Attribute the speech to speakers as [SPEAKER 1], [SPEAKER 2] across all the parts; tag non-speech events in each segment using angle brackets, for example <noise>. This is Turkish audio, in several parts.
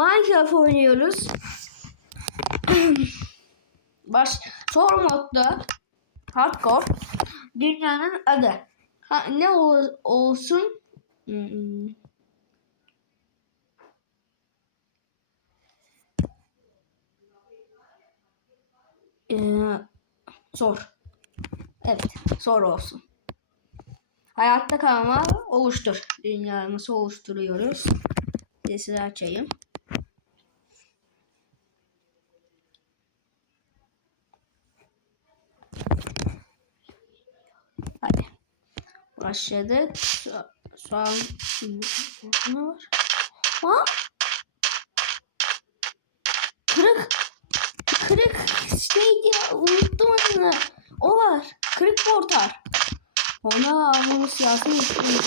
[SPEAKER 1] Minecraft oynuyoruz. <clears throat> Baş son modda hardcore dünyanın adı. Ha, ne ol- olsun? Hmm. Ee, zor. Evet, zor olsun. Hayatta kalma oluştur. Dünya nasıl oluşturuyoruz? Sesini açayım. Hadi. Başladık. Şu, şu an ne var? Ha? Kırık. Kırık şeydi ya. Unuttum adını. O var. Kırık portal. Ona bunu siyasi üstünlüğüne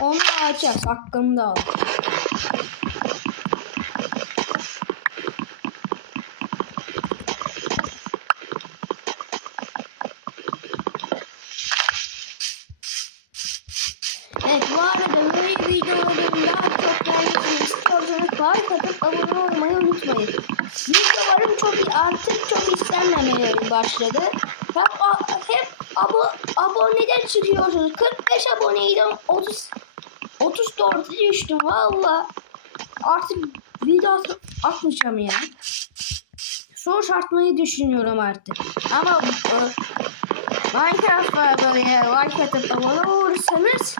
[SPEAKER 1] Onu açacağız. Hakkında o. istenmemeye başladı. Hep, hep abo, aboneden çıkıyorsunuz. 45 aboneydim 30 34'e düştüm valla. Artık video at- atmayacağım ya. Sonuç artmayı düşünüyorum artık. Ama e, Minecraft'a böyle like atıp abone olursanız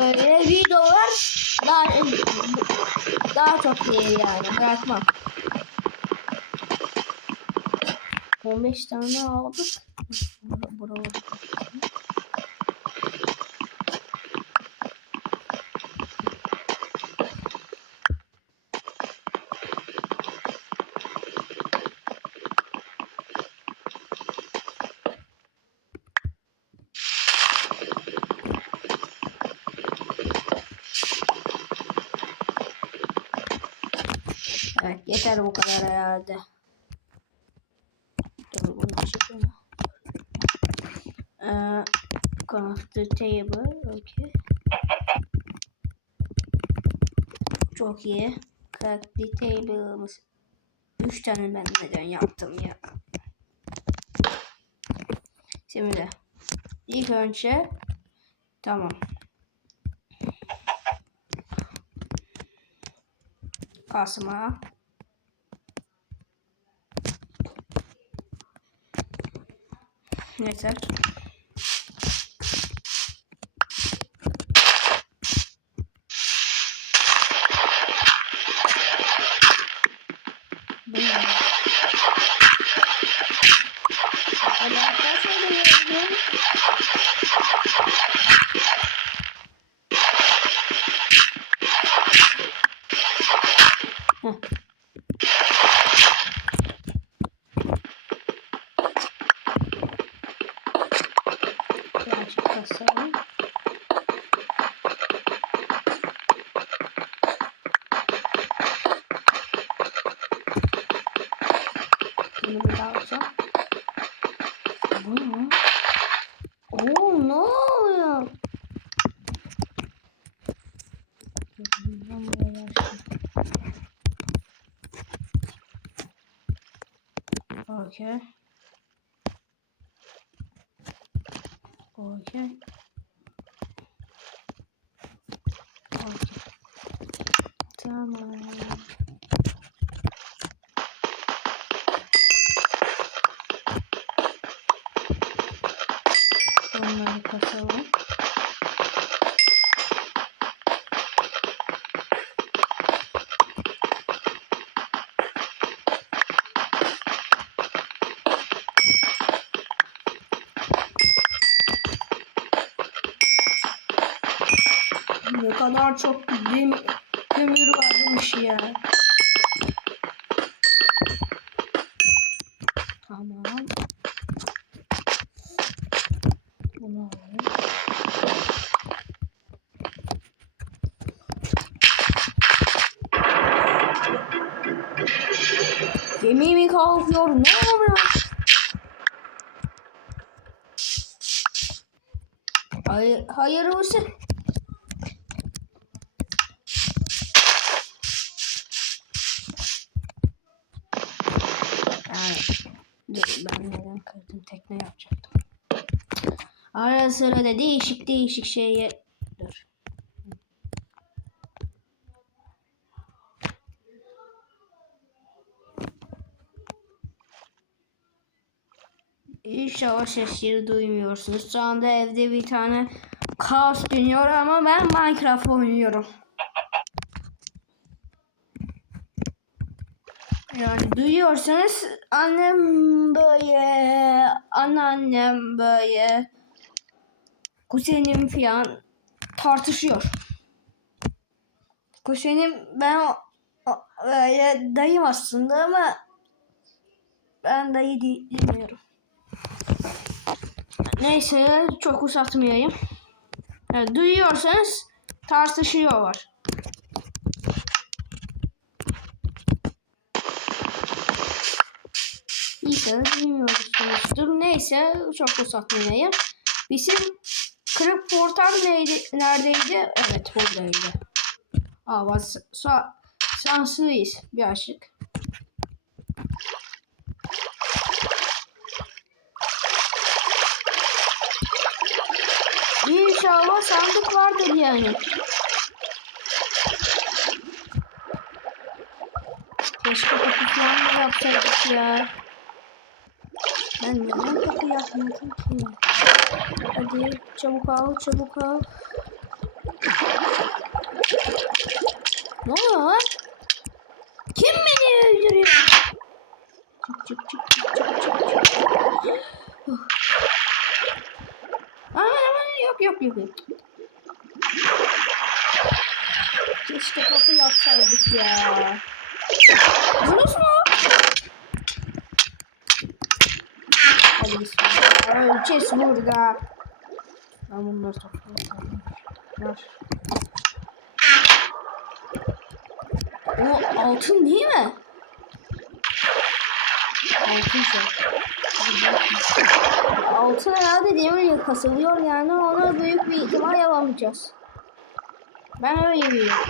[SPEAKER 1] öyle videolar daha daha çok iyi yani bırakmam. 15 tane aldık. Kapatayım. Evet yeter bu kadar herhalde. Dur bunu çekeyim. Ee, craft the table. Okay. Çok iyi. Craft the table'ımız. Üç tane ben neden yaptım ya. Şimdi ilk önce tamam. Kasma. Neyse. Kasalım. Ne kadar çok demir, demir varmış ya. Tamam. Bunu alalım. Gemi mi kalkıyor? Ne oluyor? Hayır, hayır. Yani, dur ben neden kırdım tekne yapacaktım. Ara sıra da değişik değişik şeye dur. İnşallah sesleri duymuyorsunuz. Şu anda evde bir tane kaos dönüyor ama ben Minecraft oynuyorum. Yani duyuyorsanız annem böyle, anneannem böyle, kuzenim falan tartışıyor. Kuzenim ben böyle dayım aslında ama ben dayı değil-. Neyse çok uzatmayayım. Yani duyuyorsanız tartışıyorlar. Neyse bilmiyorsunuzdur. Neyse çok uzatmayayım. Bizim kırık portal neydi, neredeydi? Evet buradaydı. Aa şanslıyız birazcık. İnşallah sandık vardır yani. Keşke kapı falan da yapsaydık ya. Ben neden kapı yapmadım ki? Hadi çabuk al çabuk al. Ne oluyor lan? Kim beni öldürüyor? Çık çık çık çık çık çık çık. Huh. Aman aman yok yok yok. yok. Keşke kapı yapsaydık ya. Yunus mu? Hadi bismillah. Öleceğiz burada. Ben bunları toplayayım. Ver. O altın değil mi? Altın şey. Altın herhalde demirle kasılıyor yani ona büyük bir ihtimal yapamayacağız. Ben öyle biliyorum.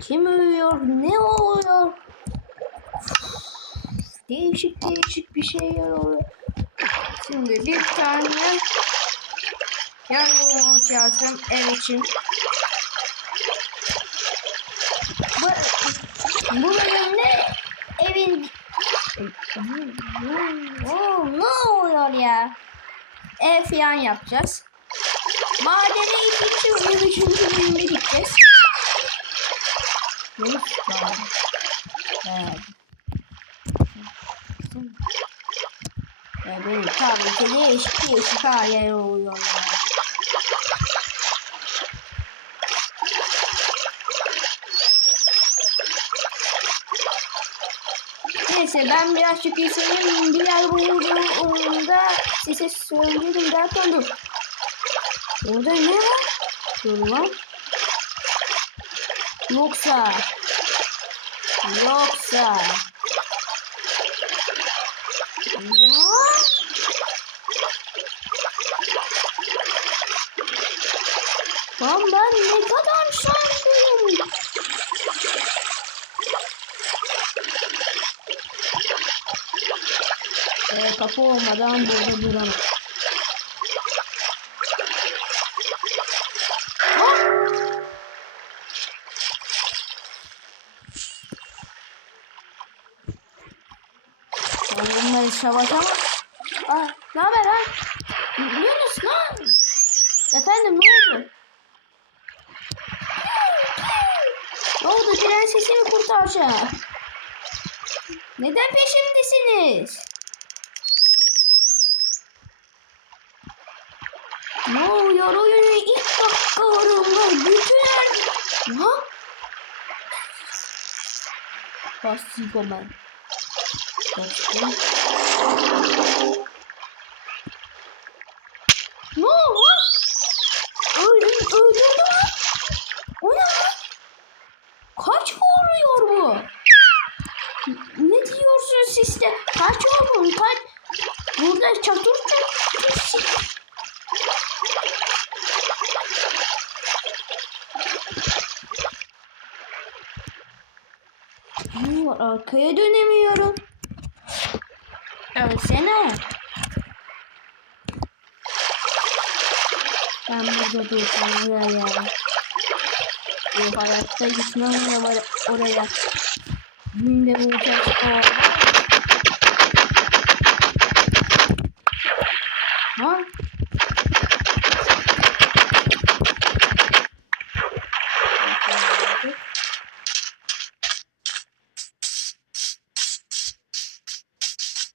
[SPEAKER 1] Kim ölüyor? Ne oluyor? Değişik değişik bir şeyler oluyor. Şimdi bir tane yan bulmamız lazım ev için. Bu, bu bölümde evin Oo, ne oluyor ya? Ev falan yapacağız. Madene ikinci bölüm, üçüncü bölümde gideceğiz. Yunus var. Evet. Ya benim tablete değişik değişik haller oluyor Neyse ben birazcık izleyeyim. Bir yer bulduğumda size söylerim derken dur. Orada ne var? Dur lan. Yoksa. Yoksa. What? Lan ben ne kadar şanslıyım. Ee, kapı olmadan burada duramam. Bunları savaşamam. Aa, ne haber lan? Yunus lan? Efendim ne oldu? Ne oldu? Prensesimi kurtaracağım. Neden peşimdesiniz? Oo yara yara ilk dakikalarımda bütün Ha? Bastım ben. Bastım. Ne oldu? Öldüm, öldüm mü? O ne? Kaç vuruyor bu? Ne diyorsun siz de? Kaç oğlum kaç? Burada çatır Arkaya dönemiyorum. Ölsene. Ben burada dursam ya ya. Bu hayatta gitmem oraya. Günde bulacağız. Aa. Ha?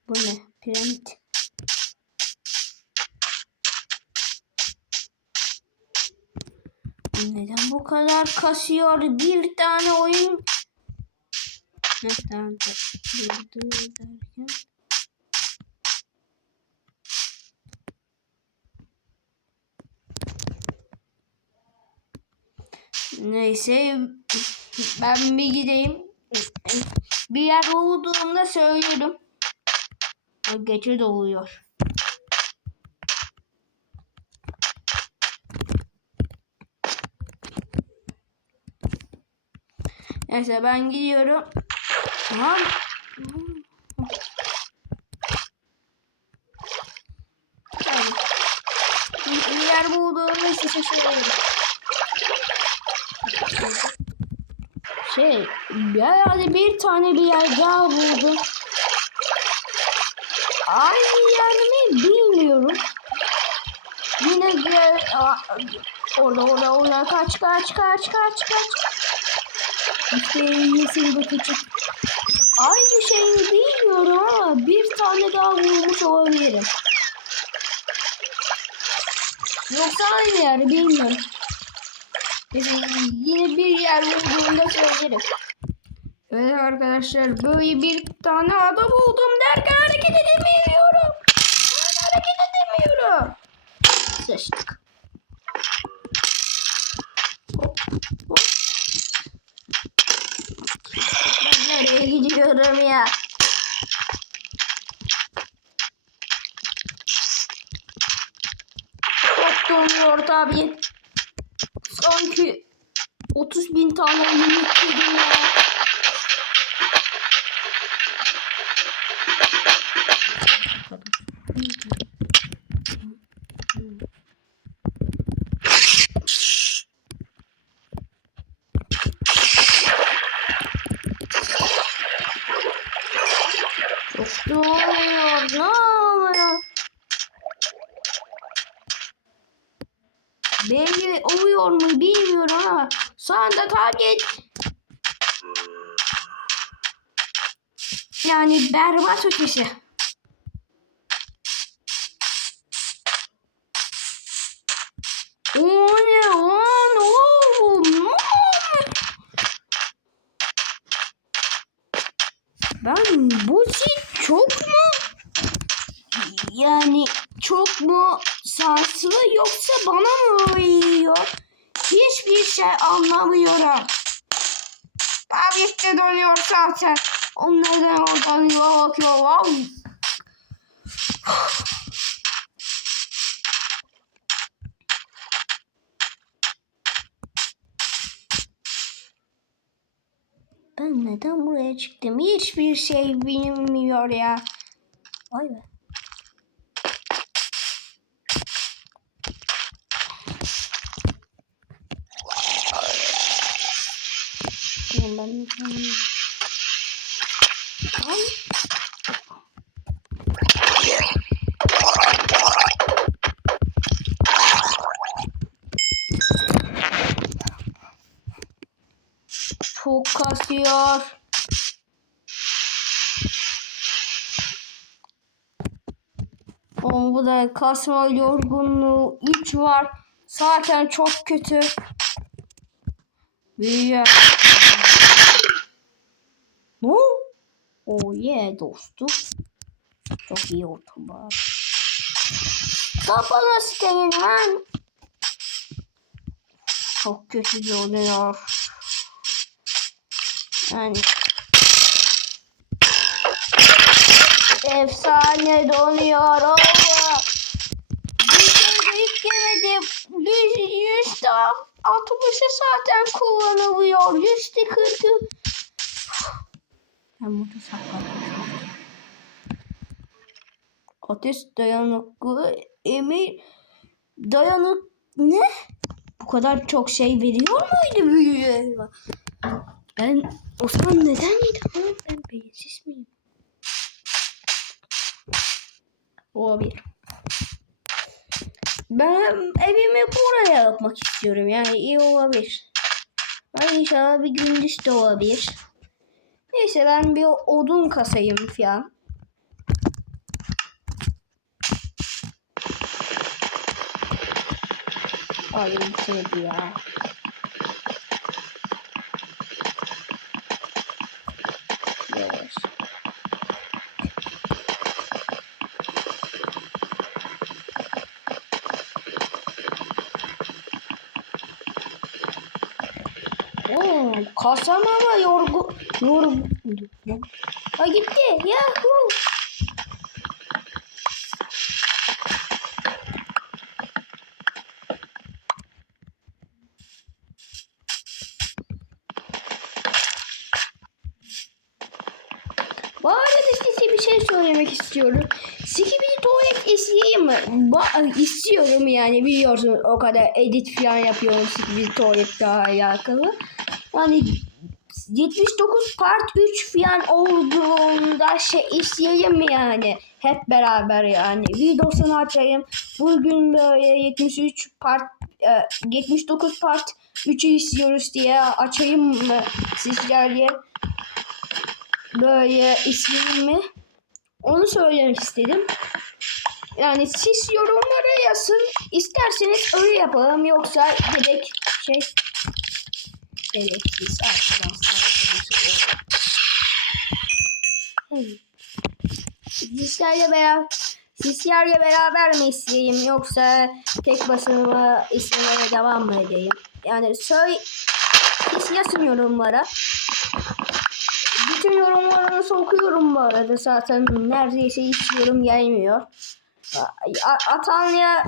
[SPEAKER 1] Bu ne? Piramit. Neden bu kadar kasıyor? Bir tane oyun. Ne tamam. Durdu derken. Neyse ben bir gideyim. Bir yer olduğunda söylerim. Gece doğuyor. Neyse ben gidiyorum. Tamam. Bir yer bulduğumda size söylerim. Şey, herhalde bir tane bir yer daha buldum. Aynı yer mi bilmiyorum. Yine Aa, orada orada orada kaç kaç kaç kaç kaç. İşte yesin bu küçük. Aynı şey mi bilmiyorum ama bir tane daha bulmuş olabilirim. Yoksa aynı yer bilmiyorum. Yine bir yer bulduğumda söylerim. Evet arkadaşlar böyle bir tane ada buldum derken hareket edemiyorum. Ben hareket edemiyorum. Sıçtık. Hop, hop. Ben nereye gidiyorum ya? Çok donuyor tabii. Sanki 30 bin tane yumruk yedim ya. Çok donuyor. Ne oluyor? Belli oluyor mu bilmiyorum ama target yani berbat ötesi. O ne lan oğlum? Ben bu şey çok mu yani çok mu sarsılı yoksa bana mı uyuyor? Hiçbir şey anlamıyorum. Tabii işte dönüyor zaten. O neden oradan yola bakıyor? Wow. Ben neden buraya çıktım? Hiçbir şey bilmiyor ya. Vay be. Oğlum ben Ay. Çok kasıyor. Oğlum bu da kasma yorgunluğu 3 var. Zaten çok kötü. Büyüyor. Ne? Oh yeah dostum. Çok iyi oldu bari. Kapalı siteyin lan. Çok kötü oluyor. Yani efsane donuyor Allah. Bir yemedim. Bir yüzde altmışı zaten kullanılıyor. Yüzde kırkı Hem burada saklanıyor. Ateş dayanıklı emir dayanık ne? Bu kadar çok şey veriyor muydu büyüye? Ben o zaman neden yedim? Ben beyinsiz miyim? Olabilir. Ben evimi buraya yapmak istiyorum. Yani iyi olabilir. Ama inşallah bir gündüz de olabilir. Neyse ben bir odun kasayım falan. Hayır bitmedi ya. Kasam ama yorgu yorgun. Ha gitti. Yahoo. Bu arada size bir şey söylemek istiyorum. Skibidi tuvalet isteyeyim mi? Ba- istiyorum yani biliyorsun o kadar edit falan yapıyorum Skibidi tuvaletle alakalı. Yani 79 part 3 falan olduğunda şey isteyeyim mi yani? Hep beraber yani. Videosunu açayım. Bugün böyle 73 part e, 79 part 3'ü istiyoruz diye açayım mı sizlerle? böyle ismim mi? Onu söylemek istedim. Yani siz yorumlara yazın. İsterseniz öyle yapalım. Yoksa direkt şey gereksiz arkadaşlar. Sizlerle beraber Sizlerle beraber mi isteyeyim yoksa tek başıma istemeye devam mı edeyim? Yani söyle yazın yorumlara bütün yorumlarınızı okuyorum bu arada zaten neredeyse hiç yorum gelmiyor. Atan ya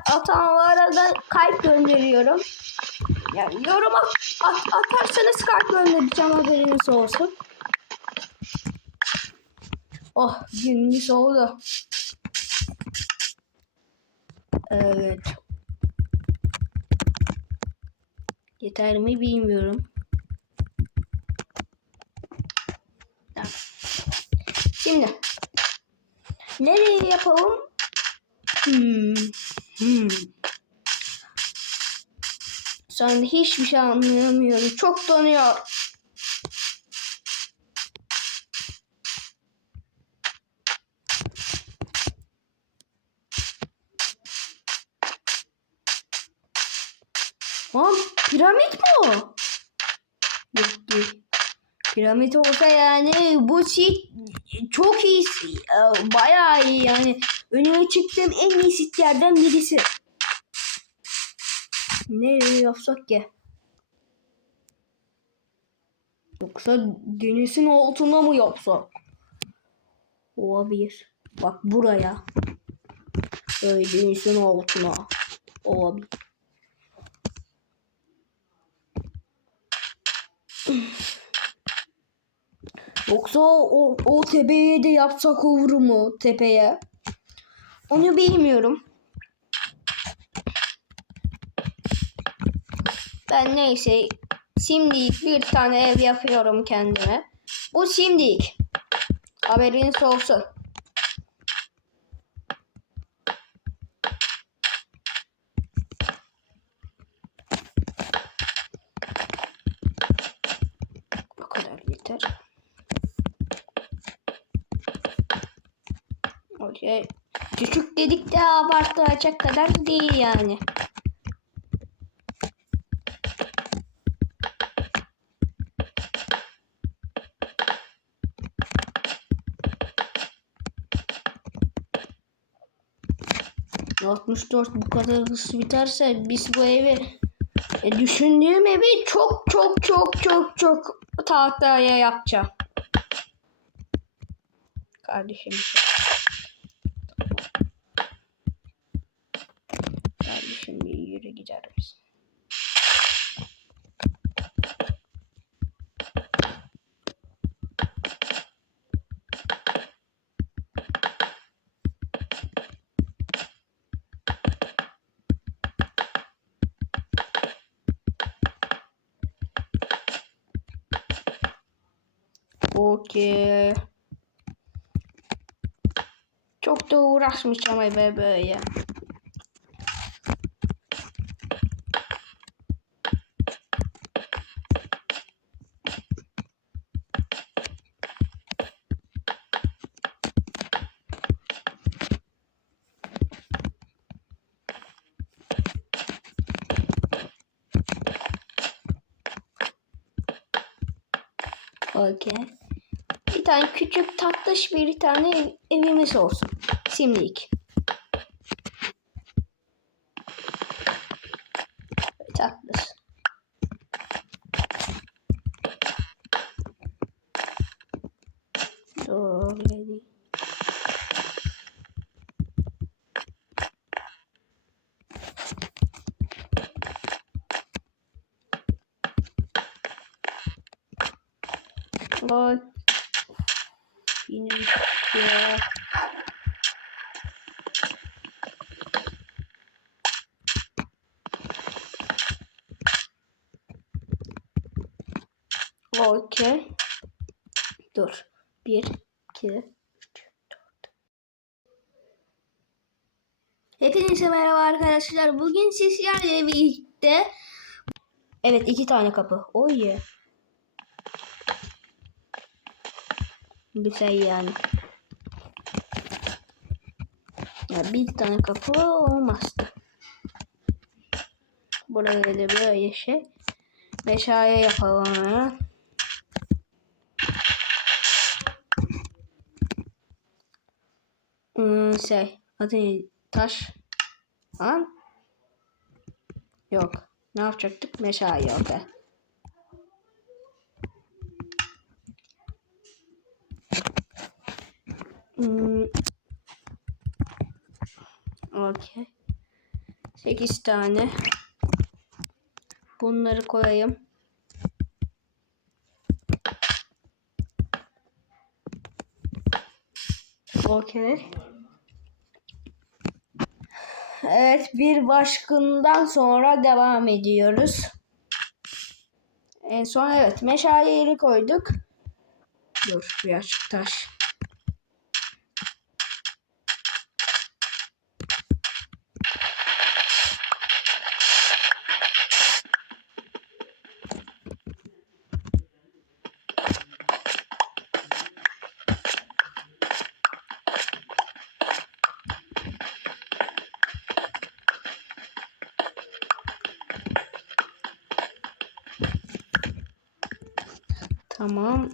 [SPEAKER 1] da kalp gönderiyorum. Yani yorum at, at, atarsanız kalp göndereceğim haberiniz olsun. Oh gündüz oldu. Evet. Yeter mi bilmiyorum. Şimdi nereye yapalım? Hmm. Hmm. Şu hiçbir şey anlayamıyorum. Çok donuyor. Lan piramit mi o? Yok değil. Piramit olsa yani bu sit çok iyi, e, bayağı iyi yani. Önüme çıktığım en iyi sitlerden birisi. Nereye yapsak ki? Yoksa denizin altına mı yapsak? Olabilir. Bak buraya. Böyle denizin altına. Olabilir. Yoksa o, o tepeye de yapsak olur mu tepeye? Onu bilmiyorum. Ben neyse şimdilik bir tane ev yapıyorum kendime. Bu şimdilik. Haberiniz olsun. Bu kadar yeter. Okey. Küçük dedik de abartılacak kadar değil yani. ...64 bu kadar hızlı biterse biz bu evi... E, düşündüğüm evi çok çok çok çok çok tahtaya yapacağım. Kardeşim. Kardeşim bir yürü gider misin? Okey. Çok da uğraşmış ama be böyle. Okey. Tane küçük tatlış bir tane ev- evimiz olsun. Simlik. Tatlış. Dur geleyim. Bak. Yine bir çıkıyor. Okey. Dur. Bir, iki, üç, dört. Hepinize merhaba arkadaşlar. Bugün sizlerle birlikte Evet iki tane kapı. Oh yeah. Güzel yani. Ya bir tane kapı olmazdı. Buraya da böyle şey. Meşale yapalım hemen. Hmm, şey. Adı ne? Taş. An? Yok. Ne yapacaktık? Meşale yok. be. Hmm. Okey. 8 tane. Bunları koyayım. Okey. Evet bir başkından sonra devam ediyoruz. En son evet meşaleyi koyduk. Dur birazcık taş. Tamam.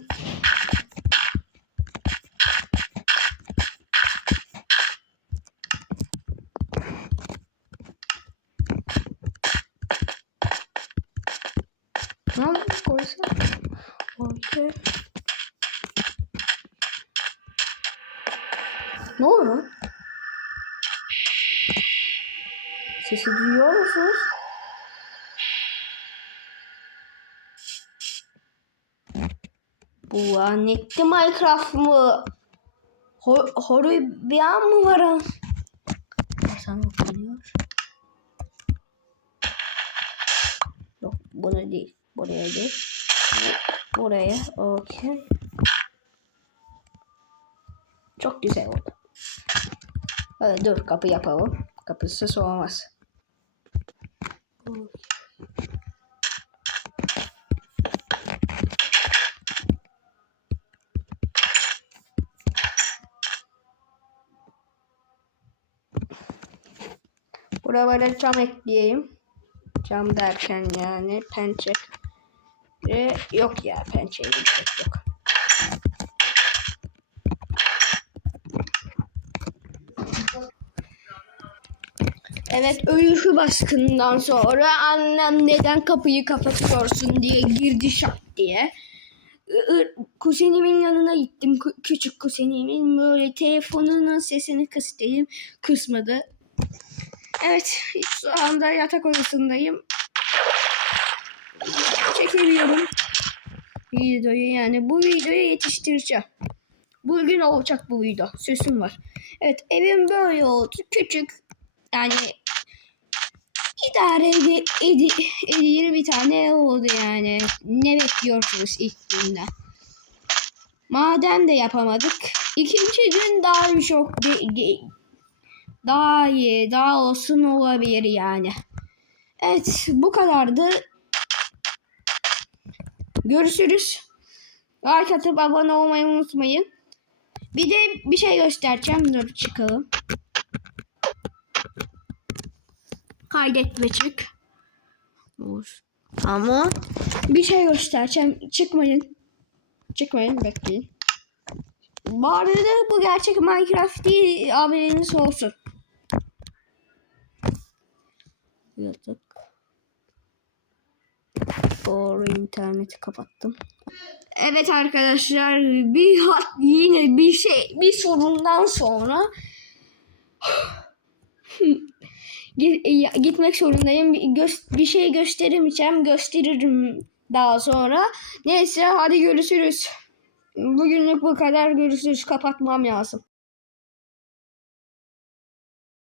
[SPEAKER 1] Yapayım koysa? Okey. Ne oldu? Sesi duyuyor musunuz? Bu lanetli Minecraft mı? Hor horror bir an mı var? ha? Basan okunuyor. Yok bunu değil. Buraya değil. Bu- Buraya. Okey. Çok güzel oldu. Hadi dur kapı yapalım. Kapısız olmaz. Okey. Buralara cam ekleyeyim. Cam derken yani pençe. Ve yok ya pençeye gerek yok. Evet ölüşü baskından sonra annem neden kapıyı kapatıyorsun diye girdi şak diye. Kuzenimin yanına gittim. Kü- Küçük kuzenimin böyle telefonunun sesini kıs dedim. Kısmadı. Evet, şu anda yatak odasındayım. Çekemiyorum. Videoyu yani bu videoyu yetiştireceğim. Bugün olacak bu video. Sözüm var. Evet evim böyle oldu. Küçük. Yani idare edi, edi, edilir bir tane ev oldu yani. Ne bekliyorsunuz ilk günden? Maden de yapamadık. İkinci gün daha çok daha iyi, daha olsun olabilir yani. Evet, bu kadardı. Görüşürüz. Like atıp abone olmayı unutmayın. Bir de bir şey göstereceğim. Dur çıkalım. Kaydet ve çık. Olur.
[SPEAKER 2] Ama
[SPEAKER 1] Bir şey göstereceğim. Çıkmayın. Çıkmayın bekleyin. Bu arada bu gerçek Minecraft değil haberiniz olsun. Yatık. Doğru interneti kapattım. Evet arkadaşlar bir hat yine bir şey bir sorundan sonra <sighs> Gi- gitmek zorundayım. Bir şey gösteremeyeceğim. Gösteririm daha sonra. Neyse hadi görüşürüz. Bugünlük bu kadar görüşürüz. Kapatmam lazım.